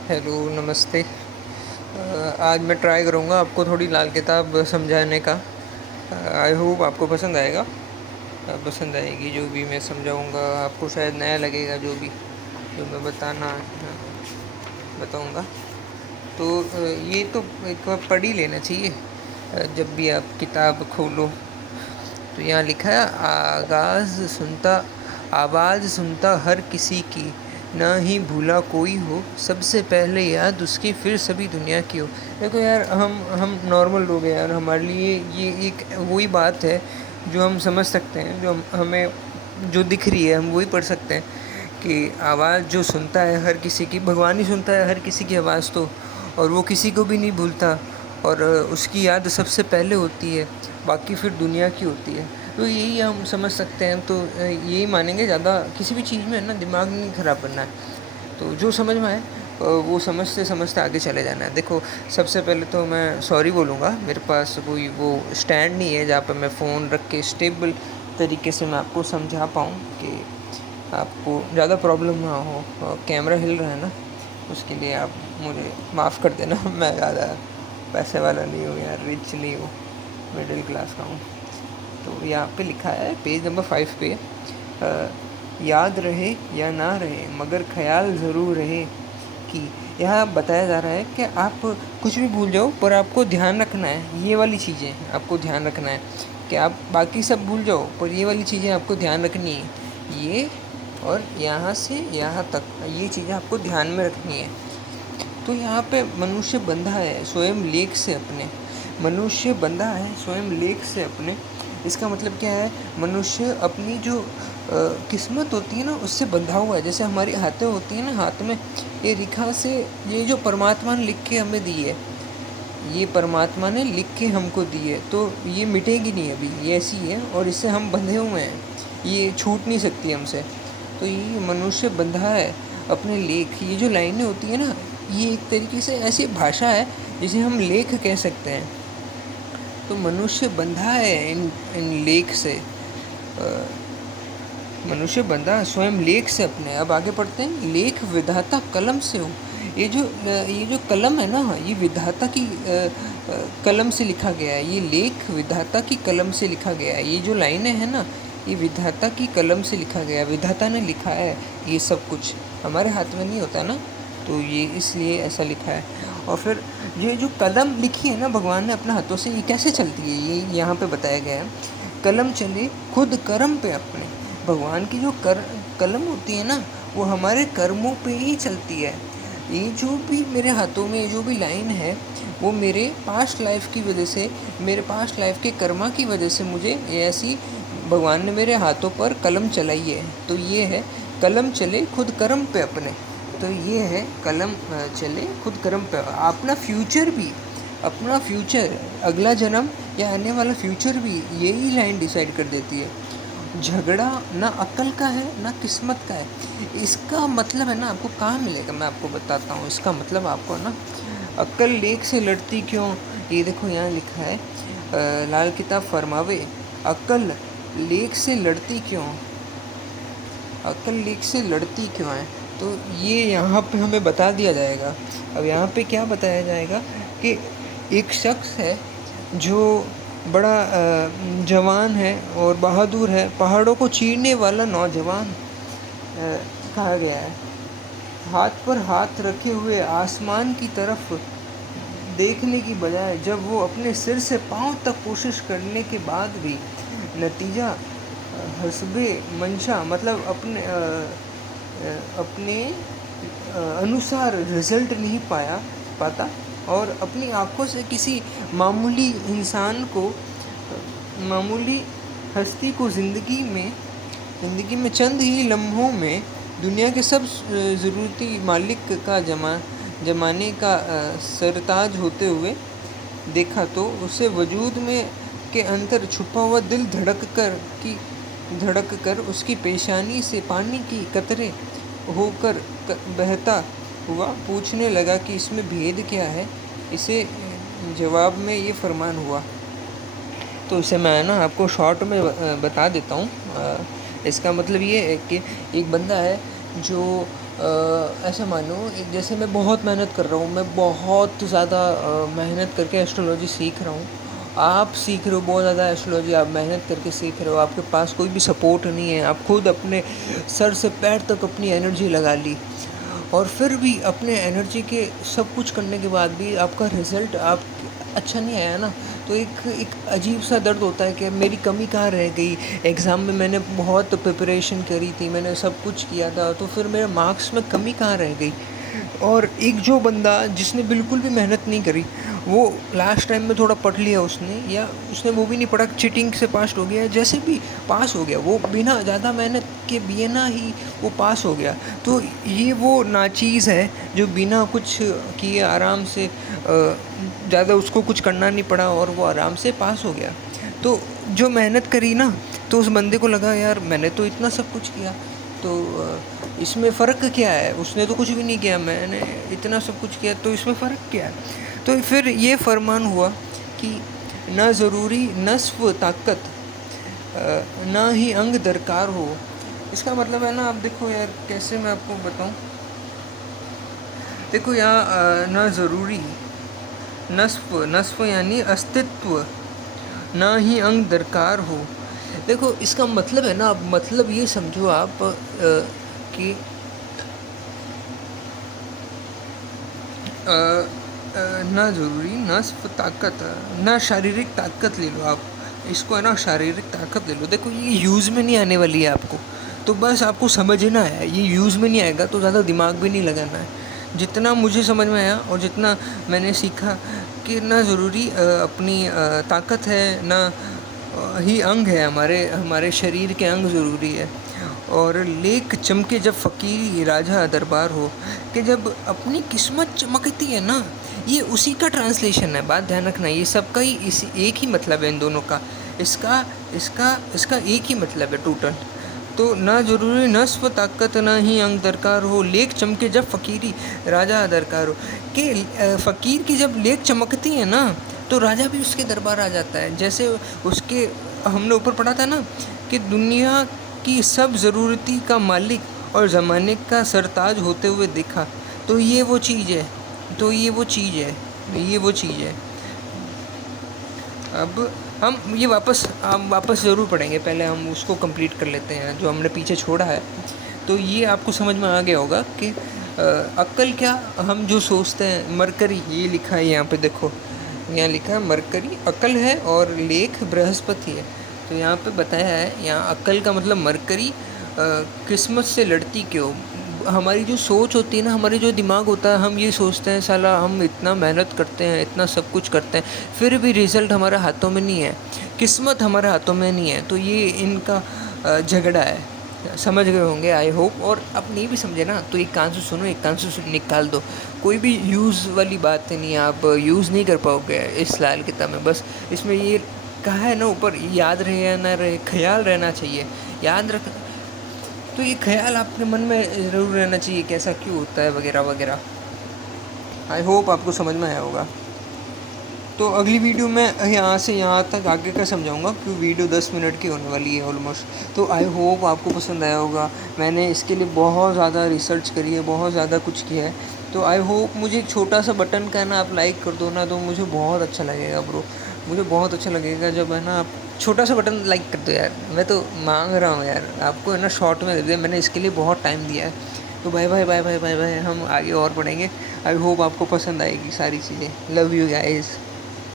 Hello, नमस्ते। आज मैं ट्राई करूँगा आपको थोड़ी लाल किताब समझाने का। आई होप आपको पसंद आएगा। पसंद आएगी जो भी मैं समझाऊँगा, आपको शायद नया लगेगा जो भी जो मैं बताऊँगा। तो ये तो एक बार पढ़ ही लेना चाहिए जब भी आप किताब खोलो। तो यहाँ लिखा है, आवाज़ सुनता हर किसी की, ना ही भूला कोई हो, सबसे पहले याद उसकी, फिर सभी दुनिया की हो। देखो यार, हम नॉर्मल लोग हैं यार, हमारे लिए ये एक वही बात है जो हम समझ सकते हैं, जो हमें जो दिख रही है हम वही पढ़ सकते हैं कि आवाज़ जो सुनता है हर किसी की, भगवान ही सुनता है हर किसी की आवाज़ तो, और वो किसी को भी नहीं भूलता, और उसकी याद सबसे पहले होती है, बाकी फिर दुनिया की होती है। तो यही हम समझ सकते हैं, तो यही मानेंगे। ज़्यादा किसी भी चीज़ में ना दिमाग नहीं ख़राब करना है, तो जो समझ में आए वो समझते समझते आगे चले जाना है। देखो, सबसे पहले तो मैं सॉरी बोलूँगा, मेरे पास कोई वो स्टैंड नहीं है जहाँ पर मैं फ़ोन रख के स्टेबल तरीके से मैं आपको समझा पाऊँ कि आपको ज़्यादा प्रॉब्लम ना हो। कैमरा हिल रहा है ना, उसके लिए आप मुझे माफ़ कर देना। मैं ज़्यादा पैसे वाला नहीं हूँ यार, रिच नहीं हूँ, मिडिल क्लास का हूँ। तो यहाँ पे लिखा है पेज नंबर 5 पे, याद रहे या ना रहे मगर ख्याल ज़रूर रहे कि, यहाँ बताया जा रहा है कि आप कुछ भी भूल जाओ पर आपको ध्यान रखना है, ये वाली चीज़ें आपको ध्यान रखना है कि आप बाकी सब भूल जाओ पर ये वाली चीज़ें आपको ध्यान रखनी है। ये और यहाँ से यहाँ तक ये चीज़ें आपको ध्यान में रखनी है। तो यहाँ पे मनुष्य बंधा है स्वयं लेख से अपने, मनुष्य बंधा है स्वयं लेख से अपने। इसका मतलब क्या है, मनुष्य अपनी जो किस्मत होती है ना उससे बंधा हुआ है। जैसे हमारी हाथें होती हैं ना, हाथ में ये रेखा से, ये जो परमात्मा ने लिख के हमें दी है, ये परमात्मा ने लिख के हमको दी है, तो ये मिटेगी नहीं अभी, ये ऐसी है और इससे हम बंधे हुए हैं, ये छूट नहीं सकती हमसे। तो ये मनुष्य बंधा है अपने लेख। ये जो लाइनें होती है ना, ये एक तरीके से ऐसी भाषा है जिसे हम लेख कह सकते हैं। तो मनुष्य बंधा है इन लेख से, मनुष्य बंधा स्वयं लेख से अपने। अब आगे पढ़ते हैं, लेख विधाता कलम से हो। ये जो कलम है ना, ये विधाता की कलम से लिखा गया है। ये लेख विधाता की कलम से लिखा गया है। ये जो लाइनें हैं ना, ये विधाता की कलम से लिखा गया है, विधाता ने लिखा है। ये सब कुछ हमारे हाथ में नहीं होता ना, तो ये इसलिए ऐसा लिखा है। और फिर ये जो कलम लिखी है ना भगवान ने अपने हाथों से, ये कैसे चलती है, ये यहाँ पे बताया गया है। कलम चले खुद कर्म पे अपने। भगवान की जो कलम होती है ना, वो हमारे कर्मों पे ही चलती है। ये जो भी मेरे हाथों में जो भी लाइन है, वो मेरे पास्ट लाइफ की वजह से, मेरे पास्ट लाइफ के कर्मा की वजह से मुझे ऐसी भगवान ने मेरे हाथों पर कलम चलाई है। तो ये है कलम चले खुद कर्म पे अपने। तो ये है कलम चले खुद कर्म पे। अपना फ्यूचर, अगला जन्म या आने वाला फ्यूचर भी यही लाइन डिसाइड कर देती है। झगड़ा ना अक्ल का है ना किस्मत का है। इसका मतलब है ना, आपको कहाँ मिलेगा, मैं आपको बताता हूँ। इसका मतलब आपको ना, अक्ल लेख से लड़ती क्यों, ये देखो यहाँ लिखा है, लाल किताब फरमावे, अक्ल लेख से लड़ती क्यों, अक्ल लेख से लड़ती क्यों है। तो ये यहाँ पे हमें बता दिया जाएगा। अब यहाँ पे क्या बताया जाएगा कि एक शख्स है जो बड़ा जवान है और बहादुर है, पहाड़ों को चीरने वाला नौजवान कहा गया है। हाथ पर हाथ रखे हुए आसमान की तरफ देखने की बजाय, जब वो अपने सिर से पांव तक कोशिश करने के बाद भी नतीजा हस्बे मंशा, मतलब अपने अनुसार रिजल्ट नहीं पाता, और अपनी आँखों से किसी मामूली इंसान को, मामूली हस्ती को ज़िंदगी में चंद ही लम्हों में दुनिया के सब ज़रूरती मालिक का जमाने का सरताज होते हुए देखा, तो उसे वजूद में के अंदर छुपा हुआ दिल धड़क कर उसकी पेशानी से पानी की कतरे होकर बहता हुआ पूछने लगा कि इसमें भेद क्या है। इसे जवाब में ये फरमान हुआ। तो इसे मैं ना आपको शॉर्ट में बता देता हूँ। इसका मतलब ये है कि एक बंदा है जो ऐसा मानो जैसे मैं बहुत मेहनत कर रहा हूँ, मैं बहुत ज़्यादा मेहनत करके एस्ट्रोलॉजी सीख रहा हूँ। आप सीख रहे हो बहुत ज़्यादा एस्ट्रोलॉजी, आप मेहनत करके सीख रहे हो, आपके पास कोई भी सपोर्ट नहीं है, आप खुद अपने सर से पैर तक अपनी एनर्जी लगा ली, और फिर भी अपने एनर्जी के सब कुछ करने के बाद भी आपका रिज़ल्ट आप अच्छा नहीं आया ना, तो एक एक अजीब सा दर्द होता है कि मेरी कमी कहाँ रह गई। एग्ज़ाम में मैंने बहुत प्रिपरेशन करी थी, मैंने सब कुछ किया था, तो फिर मेरे मार्क्स में कमी कहाँ रह गई। और एक जो बंदा जिसने बिल्कुल भी मेहनत नहीं करी, वो लास्ट टाइम में थोड़ा पढ़ लिया उसने, या उसने वो भी नहीं पढ़ा, चीटिंग से पास हो गया, जैसे भी पास हो गया, वो बिना ज़्यादा मेहनत के बिना ही वो पास हो गया। तो ये वो नाचीज़ है जो बिना कुछ किए आराम से ज़्यादा उसको कुछ करना नहीं पड़ा और वो आराम से पास हो गया। तो जो मेहनत करी ना, तो उस बंदे को लगा यार मैंने तो इतना सब कुछ किया, तो इसमें फ़र्क क्या है, उसने तो कुछ भी नहीं किया, मैंने इतना सब कुछ किया, तो इसमें फ़र्क क्या है। तो फिर ये फरमान हुआ कि ना ज़रूरी नस्फ़ ताकत, ना ही अंग दरकार हो। इसका मतलब है ना, आप देखो यार कैसे मैं आपको बताऊं। देखो यहाँ ना ज़रूरी नस्फ़ यानी अस्तित्व, ना ही अंग दरकार हो। देखो इसका मतलब है ना, मतलब ये समझो आप कि ना ज़रूरी नस्फ़ ताकत, ना शारीरिक ताकत ले लो आप, इसको है ना शारीरिक ताकत ले लो। देखो ये यूज़ में नहीं आने वाली है आपको, तो बस आपको समझना है, ये यूज़ में नहीं आएगा तो ज़्यादा दिमाग भी नहीं लगाना है। जितना मुझे समझ में आया और जितना मैंने सीखा कि ना ज़रूरी अपनी ताकत है, ना ही अंग है, हमारे हमारे शरीर के अंग ज़रूरी है। और लेक चमके जब फ़कीरी राजा दरबार हो, कि जब अपनी किस्मत चमकती है ना, ये उसी का ट्रांसलेशन है। बात ध्यान रखना, ये सबका ही इसी एक ही मतलब है इन दोनों का, इसका इसका इसका एक ही मतलब है टोटल। तो ना ज़रूरी नस्फ़ ताकत, ना ही अंग दरकार हो, लेक चमके जब फ़कीरी राजा दरकार हो, कि फ़कीर की जब लेक चमकती है ना, तो राजा भी उसके दरबार आ जाता है। जैसे उसके हमने ऊपर पढ़ा था ना कि दुनिया की सब ज़रूरती का मालिक और ज़माने का सरताज होते हुए देखा, तो ये वो चीज़ है, तो ये वो चीज़ है, ये वो चीज़ है। अब हम ये वापस ज़रूर पढ़ेंगे, पहले हम उसको कंप्लीट कर लेते हैं जो हमने पीछे छोड़ा है। तो ये आपको समझ में आ गया होगा कि अक्ल क्या, हम जो सोचते हैं, मरकरी ये लिखा है यहाँ पे, देखो यहाँ लिखा है मरकरी अक्ल है और लेख बृहस्पति है। तो यहाँ पे बताया है, यहाँ अक्ल का मतलब मरकरी किस्मत से लड़ती क्यों। हमारी जो सोच होती है ना, हमारी जो दिमाग होता है, हम ये सोचते हैं साला हम इतना मेहनत करते हैं, इतना सब कुछ करते हैं, फिर भी रिज़ल्ट हमारे हाथों में नहीं है, किस्मत हमारे हाथों में नहीं है। तो ये इनका झगड़ा है। समझ गए होंगे आई होप। और अब नहीं भी समझे ना तो एक कान से सुनो, एक कान से निकाल दो। कोई भी यूज़ वाली बात नहीं है, आप यूज़ नहीं कर पाओगे इस लाल किताब में। बस इसमें ये कहा है ना ऊपर, याद रहे या ना रहे, ख्याल रहना चाहिए, याद रख। तो ये ख्याल आपके मन में ज़रूर रहना चाहिए कि ऐसा क्यों होता है वगैरह वगैरह। आई होप आपको समझ में आया होगा। तो अगली वीडियो में यहाँ से यहाँ तक आगे का समझाऊंगा, क्योंकि वीडियो 10 मिनट की होने वाली है ऑलमोस्ट। तो आई होप आपको पसंद आया होगा। मैंने इसके लिए बहुत ज़्यादा रिसर्च करी है, बहुत ज़्यादा कुछ किया है। तो आई होप मुझे एक छोटा सा बटन का ना आप लाइक कर दो ना, तो मुझे बहुत अच्छा लगेगा ब्रो। मुझे बहुत अच्छा लगेगा जब है ना आप छोटा सा बटन लाइक कर दो यार। मैं तो मांग रहा हूँ यार, आपको है ना शॉर्ट में दे दिया, मैंने इसके लिए बहुत टाइम दिया है। तो bye bye bye bye bye bye, हम आगे और पढ़ेंगे। आई होप आपको पसंद आएगी सारी चीज़ें। Love you guys.